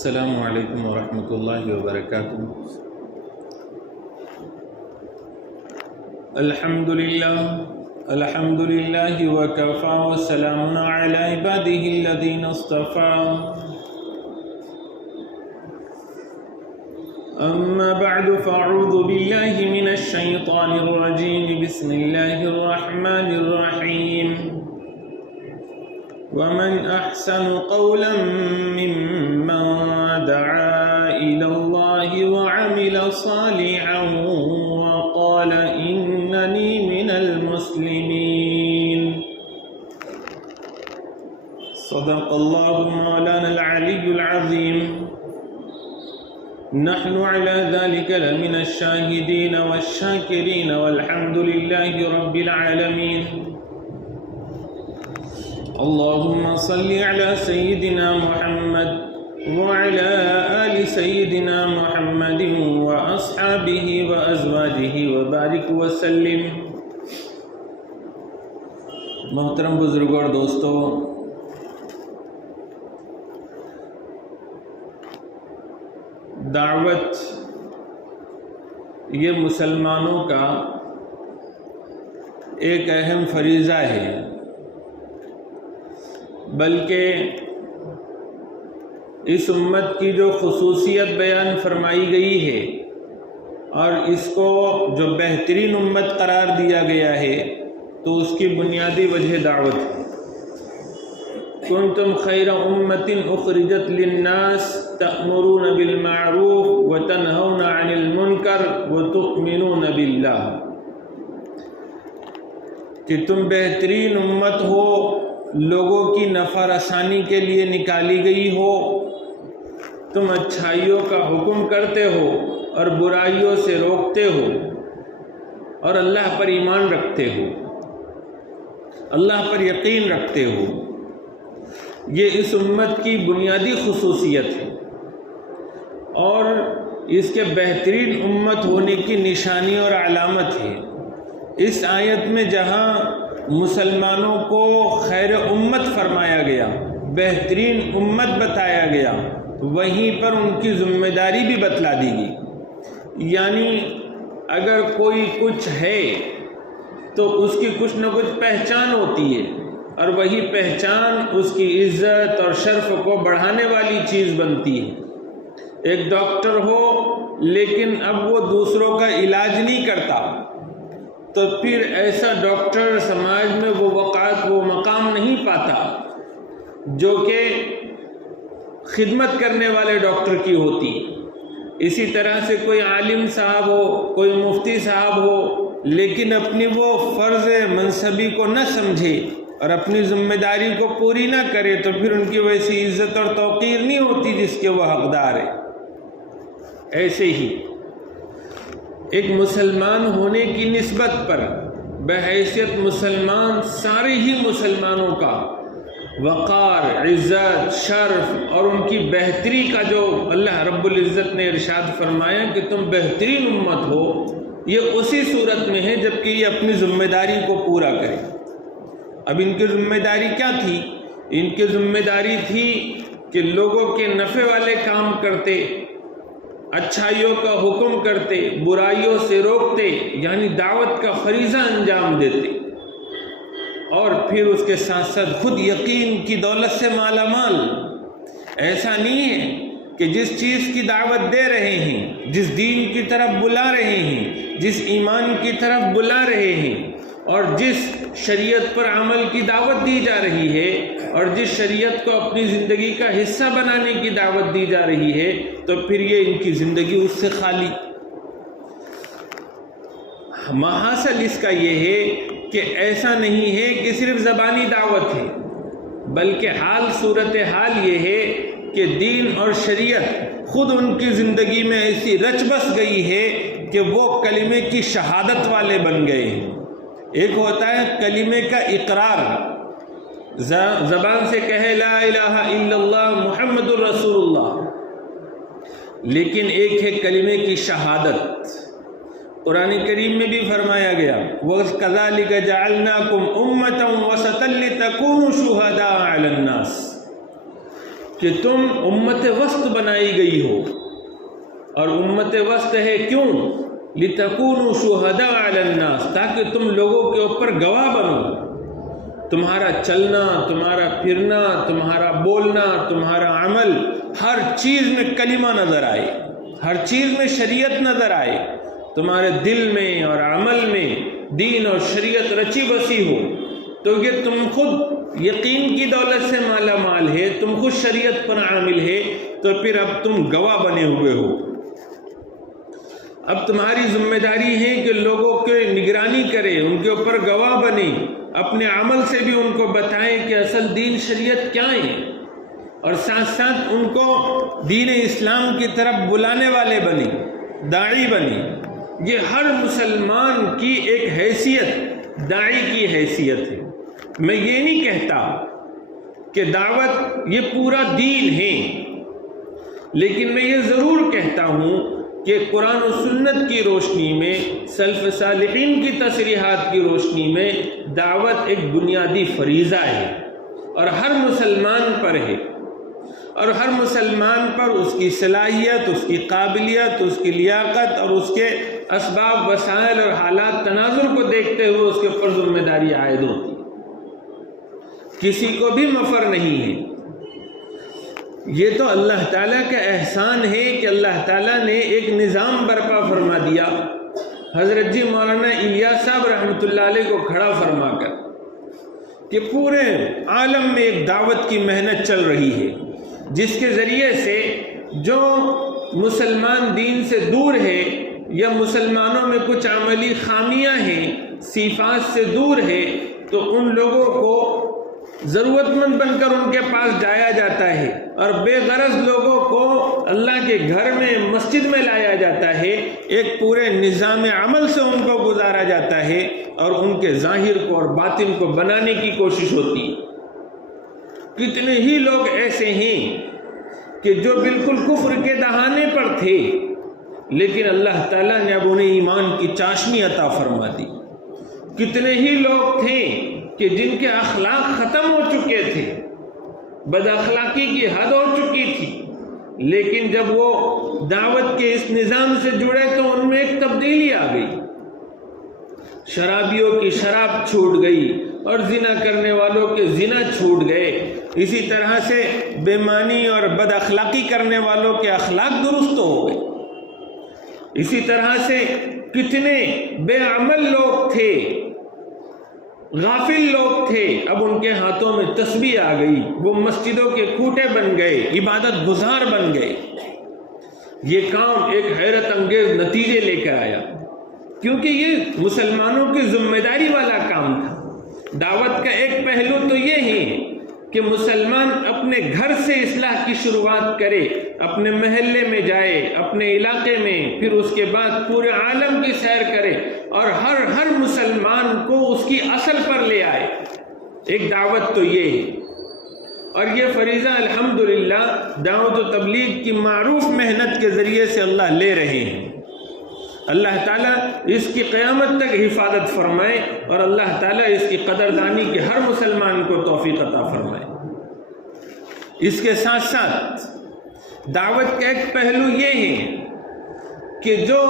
السلام علیکم ورحمۃ اللہ وبرکاتہ۔ الحمد للہ وکفی وسلام علی عباده الذین اصطفی، اما بعد فاعوذ باللہ من الشیطان الرجیم، بسم اللہ الرحمن الرحیم۔ ومن احسن قولا ممن دعا الى اللہ وعمل صالحا وقال اننی من المسلمین۔ صدق اللہ مولانا العلی العظیم۔ نحن على ذلك لمن الشاهدين والشاكرين والحمد لله رب العالمين۔ اللهم صل على سيدنا محمد وعلى آل سيدنا محمد وأصحابه وأزواجه وبارك وسلم۔ محترم بزرگوں اور دوستو، دعوت یہ مسلمانوں کا ایک اہم فریضہ ہے، بلکہ اس امت کی جو خصوصیت بیان فرمائی گئی ہے اور اس کو جو بہترین امت قرار دیا گیا ہے، تو اس کی بنیادی وجہ دعوت ہے۔ کنتم خیر امت اخرجت للناس تأمرون بالمعروف وتنہون عن المنکر وتؤمنون باللہ، کہ تم بہترین امت ہو، لوگوں کی نفع رسانی کے لیے نکالی گئی ہو، تم اچھائیوں کا حکم کرتے ہو اور برائیوں سے روکتے ہو، اور اللہ پر ایمان رکھتے ہو، اللہ پر یقین رکھتے ہو۔ یہ اس امت کی بنیادی خصوصیت ہے اور اس کے بہترین امت ہونے کی نشانی اور علامت ہے۔ اس آیت میں جہاں مسلمانوں کو خیر امت فرمایا گیا، بہترین امت بتایا گیا، وہیں پر ان کی ذمہ داری بھی بتلا دی گئی۔ یعنی اگر کوئی کچھ ہے تو اس کی کچھ نہ کچھ پہچان ہوتی ہے، اور وہی پہچان اس کی عزت اور شرف کو بڑھانے والی چیز بنتی ہے۔ ایک ڈاکٹر ہو لیکن اب وہ دوسروں کا علاج نہیں کرتا، تو پھر ایسا ڈاکٹر سماج میں وہ وقعت، وہ مقام نہیں پاتا جو کہ خدمت کرنے والے ڈاکٹر کی ہوتی۔ اسی طرح سے کوئی عالم صاحب ہو، کوئی مفتی صاحب ہو، لیکن اپنی وہ فرض منصبی کو نہ سمجھے اور اپنی ذمہ داری کو پوری نہ کرے، تو پھر ان کی ویسی عزت اور توقیر نہیں ہوتی جس کے وہ حقدار ہے۔ ایسے ہی ایک مسلمان ہونے کی نسبت پر بحیثیت مسلمان سارے ہی مسلمانوں کا وقار، عزت، شرف اور ان کی بہتری کا جو اللہ رب العزت نے ارشاد فرمایا کہ تم بہترین امت ہو، یہ اسی صورت میں ہے جبکہ یہ اپنی ذمہ داری کو پورا کرے۔ اب ان کی ذمہ داری کیا تھی؟ ان کی ذمہ داری تھی کہ لوگوں کے نفع والے کام کرتے، اچھائیوں کا حکم کرتے، برائیوں سے روکتے، یعنی دعوت کا فریضہ انجام دیتے، اور پھر اس کے ساتھ ساتھ خود یقین کی دولت سے مالا مال۔ ایسا نہیں ہے کہ جس چیز کی دعوت دے رہے ہیں، جس دین کی طرف بلا رہے ہیں، جس ایمان کی طرف بلا رہے ہیں، اور جس شریعت پر عمل کی دعوت دی جا رہی ہے، اور جس شریعت کو اپنی زندگی کا حصہ بنانے کی دعوت دی جا رہی ہے، تو پھر یہ ان کی زندگی اس سے خالی۔ محاصل اس کا یہ ہے کہ ایسا نہیں ہے کہ صرف زبانی دعوت ہے، بلکہ صورتحال یہ ہے کہ دین اور شریعت خود ان کی زندگی میں ایسی رچ بس گئی ہے کہ وہ کلمے کی شہادت والے بن گئے ہیں۔ ایک ہوتا ہے کلمے کا اقرار، زبان سے کہے لا الہ الا اللہ محمد الرسول اللہ، لیکن ایک ہے کلمے کی شہادت۔ قرآن کریم میں بھی فرمایا گیا وَكَذَلِكَ جَعَلْنَاكُمْ أُمَّةً وَسَطًا لِتَكُونُوا شُهَدَاءَ عَلَى النَّاسِ، کہ تم امت وسط بنائی گئی ہو، اور امت وسط ہے کیوں؟ لِتَكُونُوا شُهَدَاءَ عَلَى النَّاسِ، تاکہ تم لوگوں کے اوپر گواہ بنو۔ تمہارا چلنا، تمہارا پھرنا، تمہارا بولنا، تمہارا عمل، ہر چیز میں کلمہ نظر آئے، ہر چیز میں شریعت نظر آئے، تمہارے دل میں اور عمل میں دین اور شریعت رچی بسی ہو، تو یہ تم خود یقین کی دولت سے مالا مال ہے، تم خود شریعت پر عامل ہے، تو پھر اب تم گواہ بنے ہوئے ہو۔ اب تمہاری ذمہ داری ہے کہ لوگوں کے نگرانی کرے، ان کے اوپر گواہ بنے، اپنے عمل سے بھی ان کو بتائیں کہ اصل دین شریعت کیا ہے، اور ساتھ ساتھ ان کو دین اسلام کی طرف بلانے والے بنے، داعی بنے۔ یہ ہر مسلمان کی ایک حیثیت، داعی کی حیثیت ہے۔ میں یہ نہیں کہتا کہ دعوت یہ پورا دین ہے، لیکن میں یہ ضرور کہتا ہوں کہ قرآن و سنت کی روشنی میں، سلف صالحین کی تصریحات کی روشنی میں دعوت ایک بنیادی فریضہ ہے، اور ہر مسلمان پر ہے، اور ہر مسلمان پر اس کی صلاحیت، اس کی قابلیت، اس کی لیاقت اور اس کے اسباب، وسائل اور حالات تناظر کو دیکھتے ہوئے اس کے اوپر ذمہ داری عائد ہوتی ہے۔ کسی کو بھی مفر نہیں ہے۔ یہ تو اللہ تعالیٰ کا احسان ہے کہ اللہ تعالیٰ نے ایک نظام برپا فرما دیا، حضرت جی مولانا الیاس صاحب رحمۃ اللہ علیہ کو کھڑا فرما کر، کہ پورے عالم میں ایک دعوت کی محنت چل رہی ہے، جس کے ذریعے سے جو مسلمان دین سے دور ہے، یا مسلمانوں میں کچھ عملی خامیاں ہیں، صفات سے دور ہے، تو ان لوگوں کو ضرورت مند بن کر ان کے پاس جایا جاتا ہے، اور بے غرض لوگوں کو اللہ کے گھر میں، مسجد میں لایا جاتا ہے، ایک پورے نظام عمل سے ان کو گزارا جاتا ہے، اور ان کے ظاہر کو اور باطن کو بنانے کی کوشش ہوتی ہے۔ کتنے ہی لوگ ایسے ہیں کہ جو بالکل کفر کے دہانے پر تھے، لیکن اللہ تعالیٰ نے اب انہیں ایمان کی چاشنی عطا فرما دی۔ کتنے ہی لوگ تھے کہ جن کے اخلاق ختم ہو چکے تھے، بد اخلاقی کی حد ہو چکی تھی، لیکن جب وہ دعوت کے اس نظام سے جڑے تو ان میں ایک تبدیلی آ گئی۔ شرابیوں کی شراب چھوٹ گئی، اور زنا کرنے والوں کے زنا چھوٹ گئے۔ اسی طرح سے بےمانی اور بد اخلاقی کرنے والوں کے اخلاق درست ہو گئے۔ اسی طرح سے کتنے بے عمل لوگ تھے، غافل لوگ تھے، اب ان کے ہاتھوں میں تسبیح آ گئی، وہ مسجدوں کے کھوٹے بن گئے، عبادت گزار بن گئے۔ یہ کام ایک حیرت انگیز نتیجے لے کر آیا، کیونکہ یہ مسلمانوں کی ذمہ داری والا کام تھا۔ دعوت کا ایک پہلو تو یہ ہے کہ مسلمان اپنے گھر سے اصلاح کی شروعات کرے، اپنے محلے میں جائے، اپنے علاقے میں، پھر اس کے بعد پورے عالم کی سیر کرے، اور ہر مسلمان کو اس کی اصل پر لے آئے۔ ایک دعوت تو یہ ہے، اور یہ فریضہ الحمدللہ دعوت و تبلیغ کی معروف محنت کے ذریعے سے اللہ لے رہے ہیں۔ اللہ تعالیٰ اس کی قیامت تک حفاظت فرمائے، اور اللہ تعالیٰ اس کی قدردانی کے ہر مسلمان کو توفیق عطا فرمائے۔ اس کے ساتھ ساتھ دعوت کا ایک پہلو یہ ہے کہ جو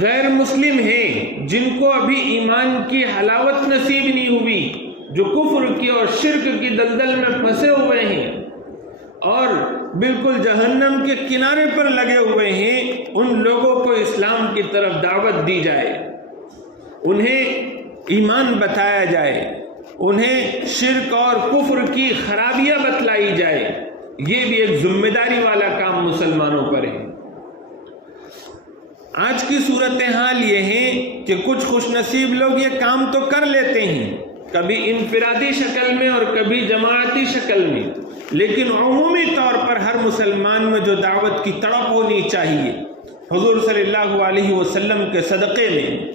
غیر مسلم ہیں، جن کو ابھی ایمان کی حلاوت نصیب نہیں ہوئی، جو کفر کی اور شرک کی دلدل میں پھنسے ہوئے ہیں اور بالکل جہنم کے کنارے پر لگے ہوئے ہیں، ان لوگوں کو اسلام کی طرف دعوت دی جائے، انہیں ایمان بتایا جائے، انہیں شرک اور کفر کی خرابیاں بتلائی جائے۔ یہ بھی ایک ذمہ داری والا کام مسلمانوں پر ہے۔ آج کی صورتحال یہ ہے کہ کچھ خوش نصیب لوگ یہ کام تو کر لیتے ہیں، کبھی انفرادی شکل میں اور کبھی جماعتی شکل میں، لیکن عمومی طور پر ہر مسلمان میں جو دعوت کی تڑپ ہونی چاہیے، حضور صلی اللہ علیہ وسلم کے صدقے میں،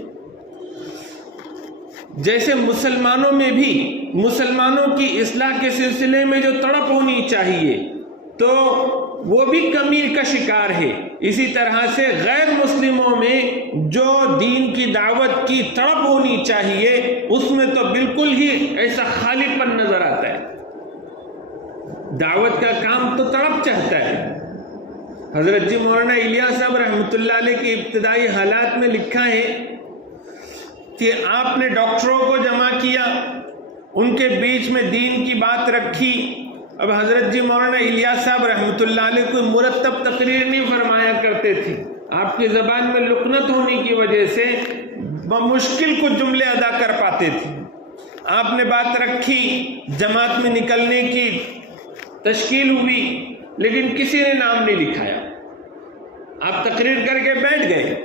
جیسے مسلمانوں میں بھی مسلمانوں کی اصلاح کے سلسلے میں جو تڑپ ہونی چاہیے تو وہ بھی کمی کا شکار ہے، اسی طرح سے غیر مسلموں میں جو دین کی دعوت کی تڑپ ہونی چاہیے اس میں تو بالکل ہی ایسا خالی پن نظر آتا ہے۔ دعوت کا کام تو تڑپ چاہتا ہے۔ حضرت جی مولانا الیاس صاحب رحمۃ اللہ علیہ کے ابتدائی حالات میں لکھا ہے کہ آپ نے ڈاکٹروں کو جمع کیا، ان کے بیچ میں دین کی بات رکھی۔ اب حضرت جی مولانا الیاس صاحب رحمۃ اللہ علیہ کوئی مرتب تقریر نہیں فرمایا کرتے تھے، آپ کی زبان میں لکنت ہونے کی وجہ سے بمشکل کچھ جملے ادا کر پاتے تھے۔ آپ نے بات رکھی، جماعت میں نکلنے کی تشکیل ہوئی، لیکن کسی نے نام نہیں لکھایا۔ آپ تقریر کر کے بیٹھ گئے۔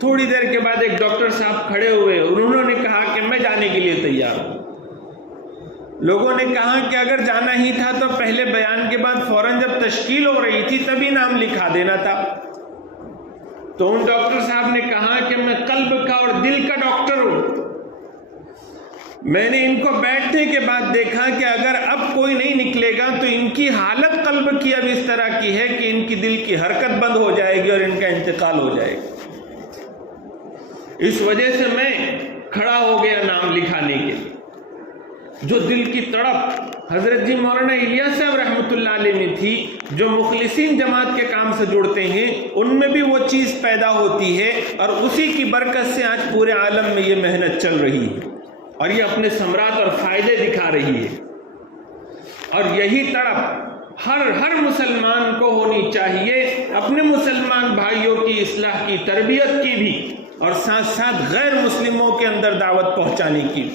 تھوڑی دیر کے بعد ایک ڈاکٹر صاحب کھڑے ہوئے اور انہوں نے کہا کہ میں جانے کے لیے تیار ہوں۔ لوگوں نے کہا کہ اگر جانا ہی تھا تو پہلے بیان کے بعد فوراً جب تشکیل ہو رہی تھی تبھی نام لکھا دینا تھا۔ تو ان ڈاکٹر صاحب نے کہا کہ میں قلب کا اور دل کا ڈاکٹر ہوں۔ میں نے ان کو بیٹھنے کے بعد دیکھا کہ اگر اب کوئی نہیں نکلے گا تو ان کی حالت قلب کی اب اس طرح کی ہے کہ ان کی دل کی حرکت بند ہو جائے گی اور ان کا انتقال ہو جائے گا۔ اس وجہ سے میں کھڑا ہو گیا نام لکھانے کے لیے۔ جو دل کی تڑپ حضرت جی مولانا الیاس صاحب رحمۃ اللہ علیہ میں تھی، جو مخلصین جماعت کے کام سے جڑتے ہیں، ان میں بھی وہ چیز پیدا ہوتی ہے، اور اسی کی برکت سے آج پورے عالم میں یہ محنت چل رہی ہے اور یہ اپنے ثمرات اور فائدے دکھا رہی ہے۔ اور یہی تڑپ ہر مسلمان کو ہونی چاہیے، اپنے مسلمان بھائیوں کی اصلاح کی، تربیت کی بھی، اور ساتھ ساتھ غیر مسلموں کے اندر دعوت پہنچانے کی۔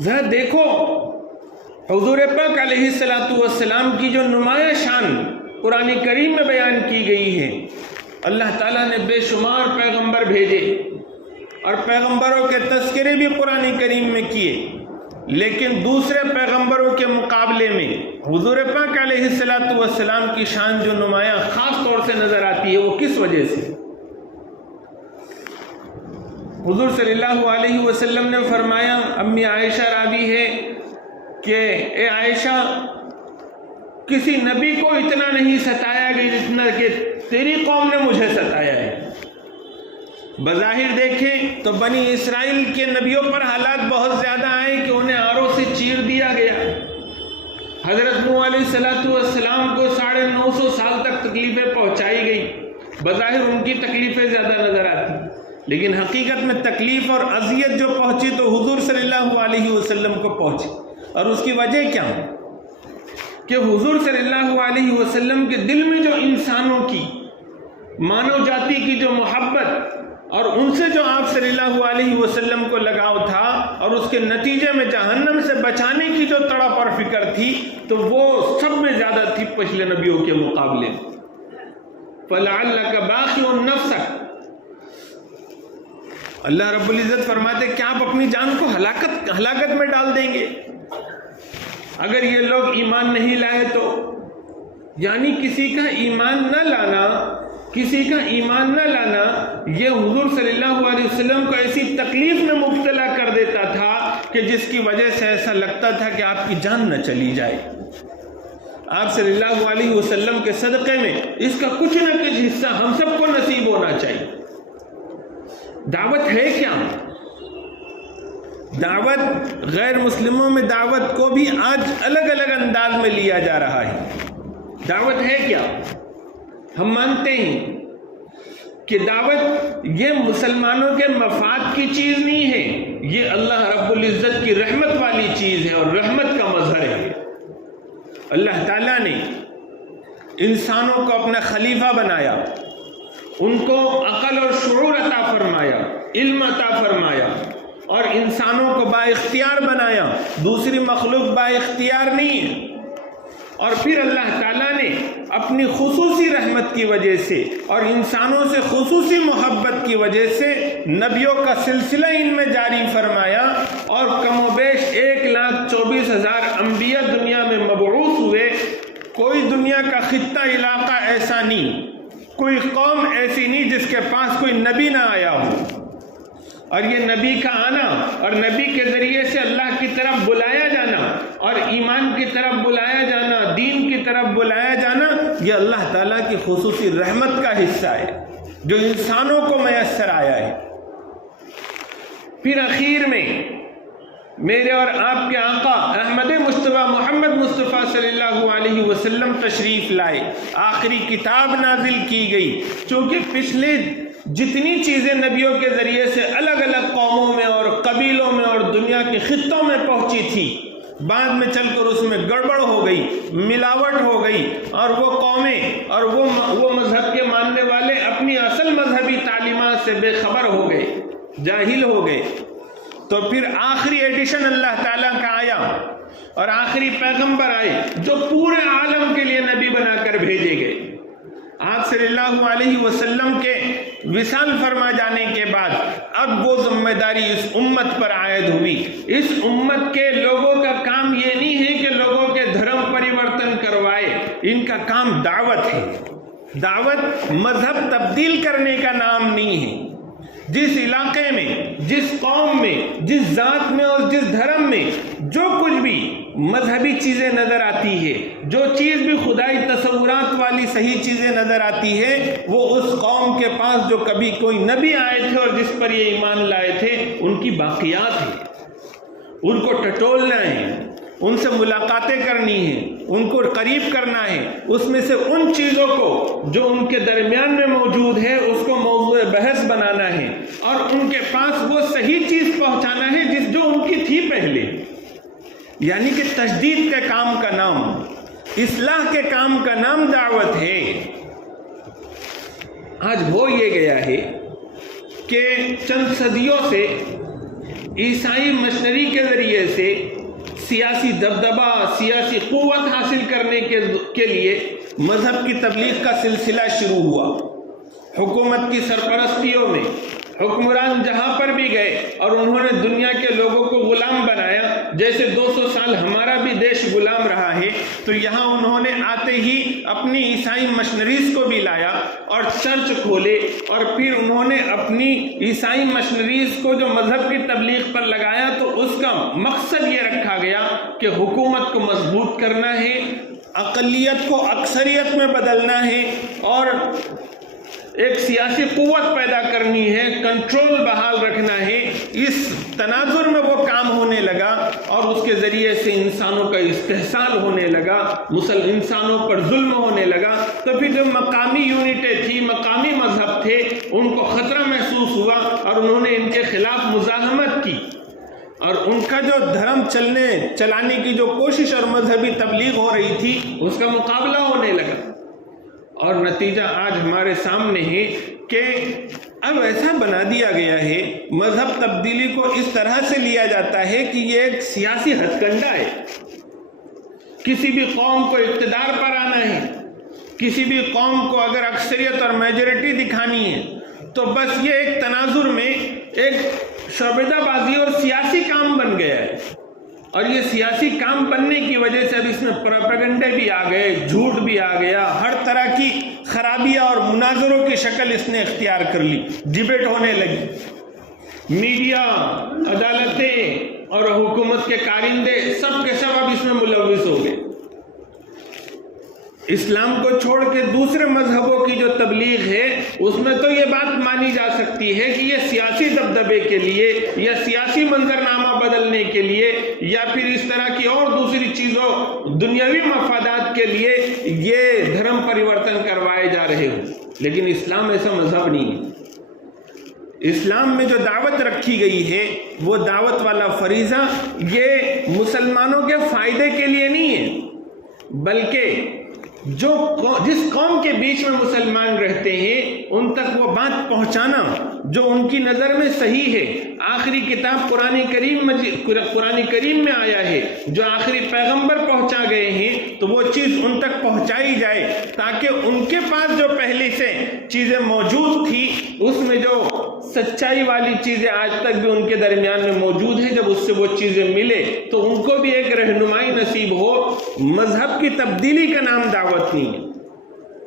ذرا دیکھو حضور پاک علیہ الصلوۃ والسلام کی جو نمایاں شان قرآن کریم میں بیان کی گئی ہے۔ اللہ تعالیٰ نے بے شمار پیغمبر بھیجے اور پیغمبروں کے تذکرے بھی قرآن کریم میں کیے، لیکن دوسرے پیغمبروں کے مقابلے میں حضور پاک علیہ الصلوۃ والسلام کی شان جو نمایاں خاص طور سے نظر آتی ہے وہ کس وجہ سے؟ حضور صلی اللہ علیہ وسلم نے فرمایا، امی عائشہ راوی ہے کہ اے عائشہ، کسی نبی کو اتنا نہیں ستایا گیا جتنا کہ تیری قوم نے مجھے ستایا ہے۔ بظاہر دیکھیں تو بنی اسرائیل کے نبیوں پر حالات بہت زیادہ آئے کہ انہیں آروں سے چیر دیا گیا۔ حضرت نوح علیہ السلام کو 950 سال تک تکلیفیں پہنچائی گئی۔ بظاہر ان کی تکلیفیں زیادہ نظر آتی، لیکن حقیقت میں تکلیف اور اذیت جو پہنچی تو حضور صلی اللہ علیہ وسلم کو پہنچی، اور اس کی وجہ کیا ہے کہ حضور صلی اللہ علیہ وسلم کے دل میں جو انسانوں کی، مانو جاتی کی جو محبت اور ان سے جو آپ صلی اللہ علیہ وسلم کو لگاؤ تھا، اور اس کے نتیجے میں جہنم سے بچانے کی جو تڑپ اور فکر تھی، تو وہ سب میں زیادہ تھی پچھلے نبیوں کے مقابلے۔ فَلَعَلَّكَ بَاخِعٌ نَفْسَكَ، اللہ رب العزت فرماتے کہ آپ اپنی جان کو ہلاکت میں ڈال دیں گے اگر یہ لوگ ایمان نہیں لائے تو۔ یعنی کسی کا ایمان نہ لانا یہ حضور صلی اللہ علیہ وسلم کو ایسی تکلیف میں مبتلا کر دیتا تھا کہ جس کی وجہ سے ایسا لگتا تھا کہ آپ کی جان نہ چلی جائے۔ آپ صلی اللہ علیہ وسلم کے صدقے میں اس کا کچھ نہ کچھ حصہ ہم سب کو نصیب ہونا چاہیے۔ دعوت ہے کیا؟ دعوت غیر مسلموں میں دعوت کو بھی آج الگ الگ انداز میں لیا جا رہا ہے۔ دعوت ہے کیا؟ ہم مانتے ہیں کہ دعوت یہ مسلمانوں کے مفاد کی چیز نہیں ہے، یہ اللہ رب العزت کی رحمت والی چیز ہے اور رحمت کا مظہر ہے۔ اللہ تعالیٰ نے انسانوں کو اپنا خلیفہ بنایا، ان کو عقل اور شعور عطا فرمایا، علم عطا فرمایا، اور انسانوں کو با اختیار بنایا۔ دوسری مخلوق با اختیار نہیں ہے۔ اور پھر اللہ تعالیٰ نے اپنی خصوصی رحمت کی وجہ سے اور انسانوں سے خصوصی محبت کی وجہ سے نبیوں کا سلسلہ ان میں جاری فرمایا، اور کم و بیش 1,24,000 انبیاء دنیا میں مبعوث ہوئے۔ کوئی دنیا کا خطہ علاقہ ایسا نہیں، کوئی قوم ایسی نہیں جس کے پاس کوئی نبی نہ آیا ہو، اور یہ نبی کا آنا اور نبی کے ذریعے سے اللہ کی طرف بلایا جانا اور ایمان کی طرف بلایا جانا، دین کی طرف بلایا جانا، یہ اللہ تعالیٰ کی خصوصی رحمت کا حصہ ہے جو انسانوں کو میسر آیا ہے۔ پھر اخیر میں میرے اور آپ کے آقا احمد مصطفیٰ محمد مصطفیٰ صلی اللہ علیہ وسلم تشریف لائے، آخری کتاب نازل کی گئی۔ چونکہ پچھلے جتنی چیزیں نبیوں کے ذریعے سے الگ الگ قوموں میں اور قبیلوں میں اور دنیا کے خطوں میں پہنچی تھی، بعد میں چل کر اس میں گڑبڑ ہو گئی، ملاوٹ ہو گئی، اور وہ قومیں اور وہ مذہب کے ماننے والے اپنی اصل مذہبی تعلیمات سے بے خبر ہو گئے، جاہل ہو گئے۔ تو پھر آخری ایڈیشن اللہ تعالیٰ کا آیا اور آخری پیغمبر آئے جو پورے عالم کے لیے نبی بنا کر بھیجے گئے۔ آپ صلی اللہ علیہ وسلم کے وصال فرما جانے کے بعد اب وہ ذمہ داری اس امت پر عائد ہوئی۔ اس امت کے لوگوں کا کام یہ نہیں ہے کہ لوگوں کے دھرم پریورتن کروائے، ان کا کام دعوت ہے۔ دعوت مذہب تبدیل کرنے کا نام نہیں ہے۔ جس علاقے میں، جس قوم میں، جس ذات میں اور جس دھرم میں جو کچھ بھی مذہبی چیزیں نظر آتی ہے، جو چیز بھی خدائی تصورات والی صحیح چیزیں نظر آتی ہے، وہ اس قوم کے پاس جو کبھی کوئی نبی آئے تھے اور جس پر یہ ایمان لائے تھے ان کی باقیات ہیں۔ ان کو ٹٹولنا ہے، ان سے ملاقاتیں کرنی ہیں، ان کو قریب کرنا ہے، اس میں سے ان چیزوں کو جو ان کے درمیان میں موجود ہے اس کو موضوع بحث بنانا ہے، اور ان کے پاس وہ صحیح چیز پہنچانا ہے جو ان کی تھی پہلے۔ یعنی کہ تجدید کے کام کا نام، اصلاح کے کام کا نام دعوت ہے۔ آج ہو یہ گیا ہے کہ چند صدیوں سے عیسائی مشنری کے ذریعے سے سیاسی دبدبہ، سیاسی قوت حاصل کرنے کے لیے مذہب کی تبلیغ کا سلسلہ شروع ہوا۔ حکومت کی سرپرستیوں میں حکمران جہاں پر بھی گئے اور انہوں نے دنیا کے لوگوں کو غلام بنایا، جیسے 200 سال ہمارا بھی دیش غلام رہا ہے، تو یہاں انہوں نے آتے ہی اپنی عیسائی مشنریز کو بھی لایا اور چرچ کھولے، اور پھر انہوں نے اپنی عیسائی مشنریز کو جو مذہب کی تبلیغ پر لگایا تو اس کا مقصد یہ رکھا گیا کہ حکومت کو مضبوط کرنا ہے، اقلیت کو اکثریت میں بدلنا ہے، اور ایک سیاسی قوت پیدا کرنی ہے، کنٹرول بحال رکھنا ہے۔ اس تناظر میں وہ کام ہونے لگا اور اس کے ذریعے سے انسانوں کا استحصال ہونے لگا، انسانوں پر ظلم ہونے لگا۔ تو پھر جو مقامی یونٹیں تھی، مقامی مذہب تھے، ان کو خطرہ محسوس ہوا اور انہوں نے ان کے خلاف مزاحمت کی، اور ان کا جو دھرم چلانے کی جو کوشش اور مذہبی تبلیغ ہو رہی تھی اس کا مقابلہ ہونے لگا، اور نتیجہ آج ہمارے سامنے ہے کہ اب ایسا بنا دیا گیا ہے، مذہب تبدیلی کو اس طرح سے لیا جاتا ہے کہ یہ ایک سیاسی ہتھ کنڈا ہے۔ کسی بھی قوم کو اقتدار پر آنا ہے، کسی بھی قوم کو اگر اکثریت اور میجورٹی دکھانی ہے تو بس یہ ایک تناظر میں ایک شعبدہ بازی اور سیاسی کام بن گیا ہے، اور یہ سیاسی کام بننے کی وجہ سے اب اس میں پروپیگنڈے بھی آ گئے، جھوٹ بھی آ گیا، ہر طرح کی خرابیاں اور مناظروں کی شکل اس نے اختیار کر لی، ڈیبیٹ ہونے لگی، میڈیا، عدالتیں اور حکومت کے کارندے سب کے سب اب اس میں ملوث ہو گئے۔ اسلام کو چھوڑ کے دوسرے مذہبوں کی جو تبلیغ ہے اس میں تو یہ بات مانی جا سکتی ہے کہ یہ سیاسی دبدبے کے لیے یا سیاسی منظرنامہ بدلنے کے لیے یا پھر اس طرح کی اور دوسری چیزوں دنیاوی مفادات کے لیے یہ دھرم پریورتن کروائے جا رہے ہوں، لیکن اسلام ایسا مذہب نہیں ہے۔ اسلام میں جو دعوت رکھی گئی ہے وہ دعوت والا فریضہ یہ مسلمانوں کے فائدے کے لیے نہیں ہے، بلکہ جس قوم کے بیچ میں مسلمان رہتے ہیں ان تک وہ بات پہنچانا جو ان کی نظر میں صحیح ہے۔ آخری کتاب قرآن کریم میں آیا ہے، جو آخری پیغمبر پہنچا گئے ہیں تو وہ چیز ان تک پہنچائی جائے تاکہ ان کے پاس جو پہلے سے چیزیں موجود تھی اس میں جو سچائی والی چیزیں آج تک بھی ان کے درمیان میں موجود ہیں، جب اس سے وہ چیزیں ملے تو ان کو بھی ایک رہنمائی نصیب ہو۔ مذہب کی تبدیلی کا نام دعوت نہیں ہے،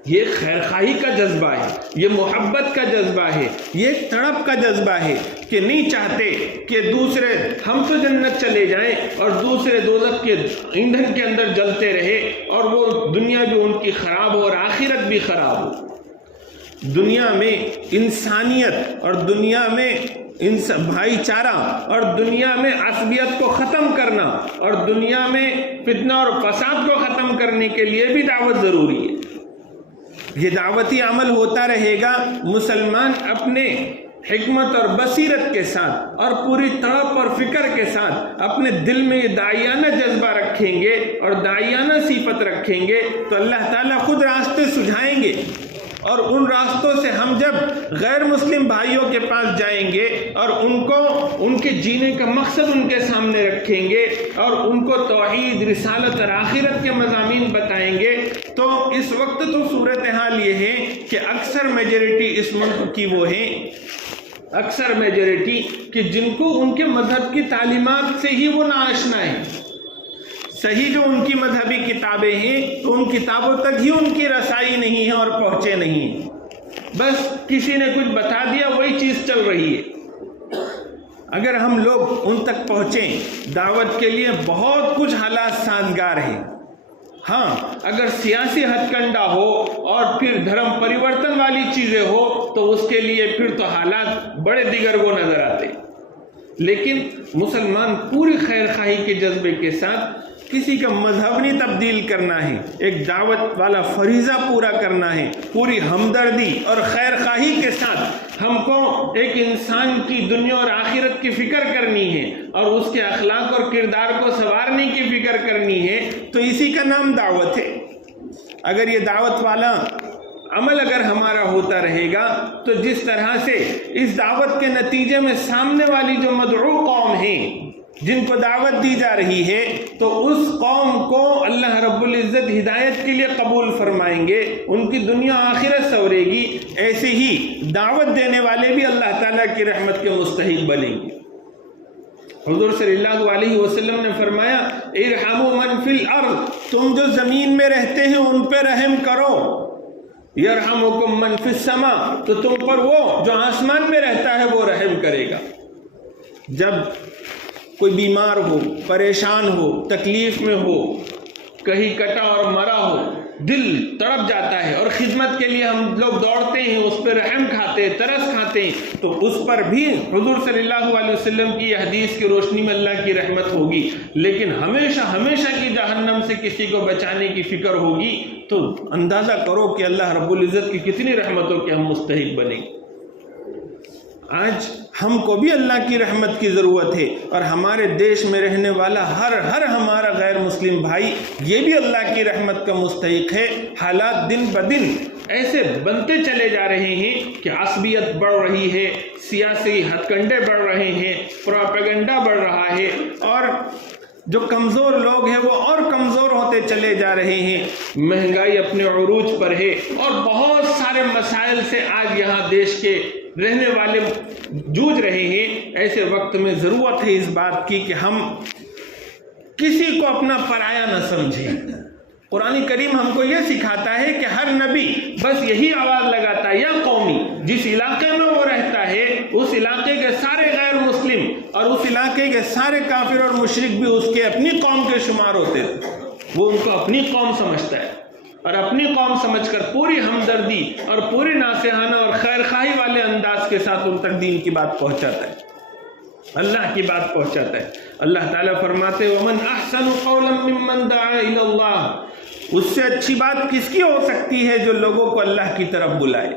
یہ خیرخواہی کا جذبہ ہے، یہ محبت کا جذبہ ہے، یہ ایک تڑپ کا جذبہ ہے کہ نہیں چاہتے کہ دوسرے ہم تو جنت چلے جائیں اور دوسرے دوزخ کے ایندھن کے اندر جلتے رہے اور وہ دنیا بھی ان کی خراب ہو اور آخرت بھی خراب ہو۔ دنیا میں انسانیت اور دنیا میں بھائی چارہ اور دنیا میں عصبیت کو ختم کرنا اور دنیا میں فتنہ اور فساد کو ختم کرنے کے لیے بھی دعوت ضروری ہے۔ یہ دعوتی عمل ہوتا رہے گا، مسلمان اپنے حکمت اور بصیرت کے ساتھ اور پوری تڑپ اور فکر کے ساتھ اپنے دل میں یہ داعیانہ جذبہ رکھیں گے اور داعیانہ صفت رکھیں گے تو اللہ تعالیٰ خود راستے سجھائیں گے، اور ان راستوں سے ہم جب غیر مسلم بھائیوں کے پاس جائیں گے اور ان کے جینے کا مقصد ان کے سامنے رکھیں گے اور ان کو توحید، رسالت اور آخرت کے مضامین بتائیں گے، تو اس وقت تو صورتحال یہ ہے کہ اکثر میجورٹی اس ملک کی وہ ہیں، اکثر میجورٹی کہ جن کو ان کے مذہب کی تعلیمات سے ہی وہ ناآشنا ہیں۔ صحیح جو ان کی مذہبی کتابیں ہیں تو ان کتابوں تک ہی ان کی رسائی نہیں ہے اور پہنچے نہیں ہیں، بس کسی نے کچھ بتا دیا وہی چیز چل رہی ہے۔ اگر ہم لوگ ان تک پہنچیں، دعوت کے لیے بہت کچھ حالات سازگار ہیں۔ ہاں، اگر سیاسی ہتھ کنڈا ہو اور پھر دھرم پریورتن والی چیزیں ہو تو اس کے لیے پھر تو حالات بڑے دیگر وہ نظر آتے، لیکن مسلمان پوری خیر خواہی کے جذبے کے ساتھ کسی کا مذہب نہیں تبدیل کرنا ہے، ایک دعوت والا فریضہ پورا کرنا ہے، پوری ہمدردی اور خیر خواہی کے ساتھ ہم کو ایک انسان کی دنیا اور آخرت کی فکر کرنی ہے اور اس کے اخلاق اور کردار کو سنوارنے کی فکر کرنی ہے، تو اسی کا نام دعوت ہے۔ اگر یہ دعوت والا عمل اگر ہمارا ہوتا رہے گا تو جس طرح سے اس دعوت کے نتیجے میں سامنے والی جو مدعو قوم ہیں جن کو دعوت دی جا رہی ہے تو اس قوم کو اللہ رب العزت ہدایت کے لیے قبول فرمائیں گے، ان کی دنیا آخرت سنورے گی، ایسے ہی دعوت دینے والے بھی اللہ تعالیٰ کی رحمت کے مستحق بنیں گے۔ حضور صلی اللہ علیہ وسلم نے فرمایا ارحموا من فی الارض، تم جو زمین میں رہتے ہیں ان پہ رحم کرو، یرحمکم من فی السماء، تو تم پر وہ جو آسمان میں رہتا ہے وہ رحم کرے گا۔ جب کوئی بیمار ہو، پریشان ہو، تکلیف میں ہو، کہیں کٹا اور مرا ہو، دل تڑپ جاتا ہے اور خدمت کے لیے ہم لوگ دوڑتے ہیں، اس پہ رحم کھاتے ہیں، ترس کھاتے ہیں، تو اس پر بھی حضور صلی اللہ علیہ وسلم کی یہ حدیث کی روشنی میں اللہ کی رحمت ہوگی۔ لیکن ہمیشہ ہمیشہ کی جہنم سے کسی کو بچانے کی فکر ہوگی تو اندازہ کرو کہ اللہ رب العزت کی کتنی رحمتوں کے ہم مستحق بنیں گے۔ آج ہم کو بھی اللہ کی رحمت کی ضرورت ہے اور ہمارے دیش میں رہنے والا ہر ہمارا غیر مسلم بھائی یہ بھی اللہ کی رحمت کا مستحق ہے۔ حالات دن بدن ایسے بنتے چلے جا رہے ہیں کہ عصبیت بڑھ رہی ہے، سیاسی ہتھ کنڈے بڑھ رہے ہیں، پروپیگنڈا بڑھ رہا ہے، اور جو کمزور لوگ ہیں وہ اور کمزور ہوتے چلے جا رہے ہیں، مہنگائی اپنے عروج پر ہے، اور بہت سارے مسائل سے آج یہاں دیش کے رہنے والے جوجھ رہے ہیں۔ ایسے وقت میں ضرورت ہے اس بات کی کہ ہم کسی کو اپنا پرایا نہ سمجھیں۔ قرآن کریم ہم کو یہ سکھاتا ہے کہ ہر نبی بس یہی آواز لگاتا ہے، یا قومی، جس علاقے میں وہ رہتا ہے اس علاقے کے سارے غیر مسلم اور اس علاقے کے سارے کافر اور مشرک بھی اس کے اپنی قوم کے شمار ہوتے تھے، وہ ان کو اپنی قوم سمجھتا ہے اور اپنی قوم سمجھ کر پوری ہمدردی اور پوری ناصحانہ اور خیر خواہی والے انداز کے ساتھ ان تک دین کی بات پہنچاتا ہے، اللہ کی بات پہنچاتا ہے۔ اللہ تعالیٰ فرماتے وَمَنْ أَحْسَنُ قَوْلًا مِّمَّنْ دَعَا إِلَى اللَّهِ، اس سے اچھی بات کس کی ہو سکتی ہے جو لوگوں کو اللہ کی طرف بلائے،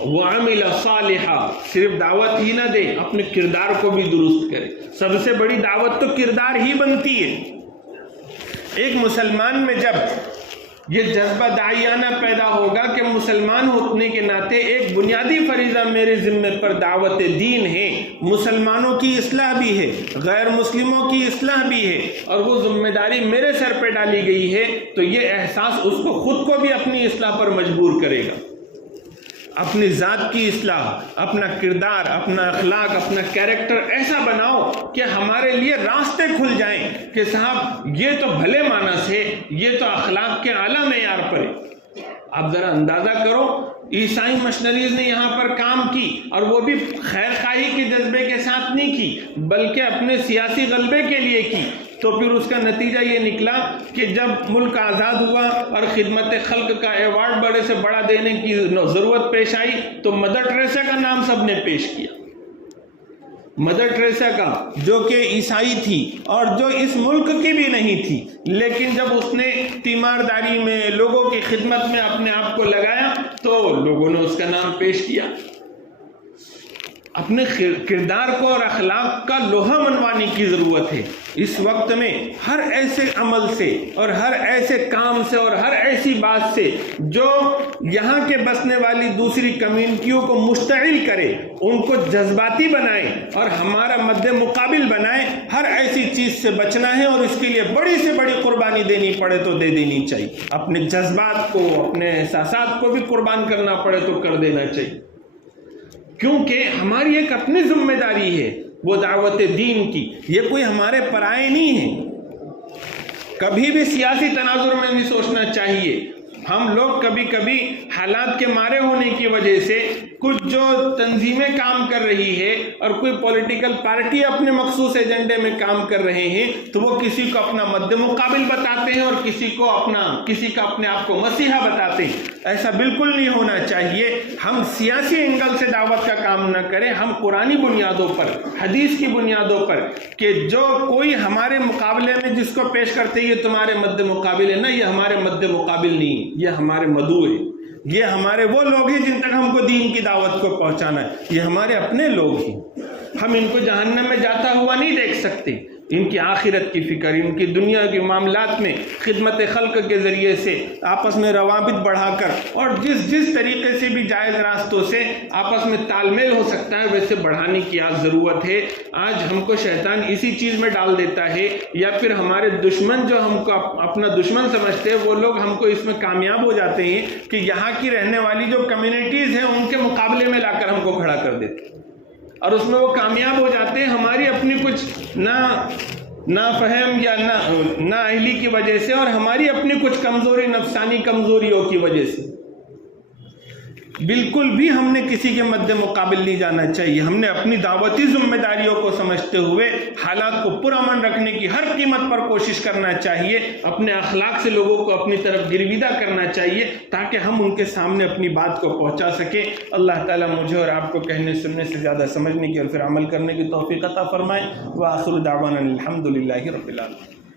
وَعَمِلَ صَالِحًا، صرف دعوت ہی نہ دے، اپنے کردار کو بھی درست کرے۔ سب سے بڑی دعوت تو کردار ہی بنتی ہے۔ ایک مسلمان میں جب یہ جذبہ داعیانہ پیدا ہوگا کہ مسلمان ہونے کے ناطے ایک بنیادی فریضہ میرے ذمہ پر دعوت دین ہے، مسلمانوں کی اصلاح بھی ہے، غیر مسلموں کی اصلاح بھی ہے، اور وہ ذمہ داری میرے سر پہ ڈالی گئی ہے، تو یہ احساس اس کو خود کو بھی اپنی اصلاح پر مجبور کرے گا۔ اپنی ذات کی اصلاح، اپنا کردار، اپنا اخلاق، اپنا کیریکٹر ایسا بناؤ کہ ہمارے لیے راستے کھل جائیں کہ صاحب یہ تو بھلے مانس ہے، یہ تو اخلاق کے اعلیٰ معیار پر ہے۔ آپ ذرا اندازہ کرو، عیسائی مشنریز نے یہاں پر کام کی اور وہ بھی خیر خواہی کے جذبے کے ساتھ نہیں کی بلکہ اپنے سیاسی غلبے کے لیے کی، تو پھر اس کا نتیجہ یہ نکلا کہ جب ملک آزاد ہوا اور خدمت خلق کا ایوارڈ بڑے سے بڑا دینے کی ضرورت پیش آئی تو مدر ٹریسا کا نام سب نے پیش کیا۔ مدر ٹریسا کا، جو کہ عیسائی تھی اور جو اس ملک کی بھی نہیں تھی، لیکن جب اس نے تیمارداری میں لوگوں کی خدمت میں اپنے آپ کو لگایا تو لوگوں نے اس کا نام پیش کیا۔ اپنے کردار کو اور اخلاق کا لوہا منوانے کی ضرورت ہے۔ اس وقت میں ہر ایسے عمل سے اور ہر ایسے کام سے اور ہر ایسی بات سے جو یہاں کے بسنے والی دوسری کمیونٹیوں کو مشتعل کرے، ان کو جذباتی بنائے اور ہمارا مد مقابل بنائے، ہر ایسی چیز سے بچنا ہے، اور اس کے لیے بڑی سے بڑی قربانی دینی پڑے تو دے دینی چاہیے۔ اپنے جذبات کو، اپنے احساسات کو بھی قربان کرنا پڑے تو کر دینا چاہیے، کیونکہ ہماری ایک اپنی ذمہ داری ہے وہ دعوت دین کی، یہ کوئی ہمارے پرائے نہیں ہے۔ کبھی بھی سیاسی تناظر میں نہیں سوچنا چاہیے۔ ہم لوگ کبھی کبھی حالات کے مارے ہونے کی وجہ سے کچھ جو تنظیمیں کام کر رہی ہے اور کوئی پولیٹیکل پارٹی اپنے مخصوص ایجنڈے میں کام کر رہے ہیں تو وہ کسی کو اپنا مد مقابل بتاتے ہیں اور کسی کا اپنے آپ کو مسیحا بتاتے ہیں۔ ایسا بالکل نہیں ہونا چاہیے۔ ہم سیاسی اینگل سے دعوت کا کام نہ کریں، ہم قرآنی بنیادوں پر، حدیث کی بنیادوں پر، کہ جو کوئی ہمارے مقابلے میں جس کو پیش کرتے یہ تمہارے مد مقابل ہے، نہ، یہ ہمارے مد مقابل نہیں، یہ ہمارے مدعو ہے، یہ ہمارے وہ لوگ ہیں جن تک ہم کو دین کی دعوت کو پہنچانا ہے، یہ ہمارے اپنے لوگ ہیں۔ ہم ان کو جہنم میں جاتا ہوا نہیں دیکھ سکتے۔ ان کی آخرت کی فکر، ان کی دنیا کے معاملات میں خدمت خلق کے ذریعے سے آپس میں روابط بڑھا کر اور جس طریقے سے بھی جائز راستوں سے آپس میں تال میل ہو سکتا ہے ویسے بڑھانے کی آج ضرورت ہے۔ آج ہم کو شیطان اسی چیز میں ڈال دیتا ہے، یا پھر ہمارے دشمن جو ہم کو اپنا دشمن سمجھتے ہیں وہ لوگ ہم کو اس میں کامیاب ہو جاتے ہیں کہ یہاں کی رہنے والی جو کمیونٹیز ہیں ان کے مقابلے میں لا کر ہم کو کھڑا کر دیتے ہیں، اور اس میں وہ کامیاب ہو جاتے ہیں ہماری اپنی کچھ نافہم یا نا اہلی کی وجہ سے، اور ہماری اپنی کچھ کمزوری، نفسانی کمزوریوں کی وجہ سے۔ بالکل بھی ہم نے کسی کے مد مقابل نہیں جانا چاہیے۔ ہم نے اپنی دعوتی ذمہ داریوں کو سمجھتے ہوئے حالات کو پرامن رکھنے کی ہر قیمت پر کوشش کرنا چاہیے، اپنے اخلاق سے لوگوں کو اپنی طرف گرویدہ کرنا چاہیے تاکہ ہم ان کے سامنے اپنی بات کو پہنچا سکیں۔ اللہ تعالیٰ مجھے اور آپ کو کہنے سننے سے زیادہ سمجھنے کی اور پھر عمل کرنے کی توفیق عطا فرمائے۔ وآخر دعوانا الحمد للہ رب العالمین۔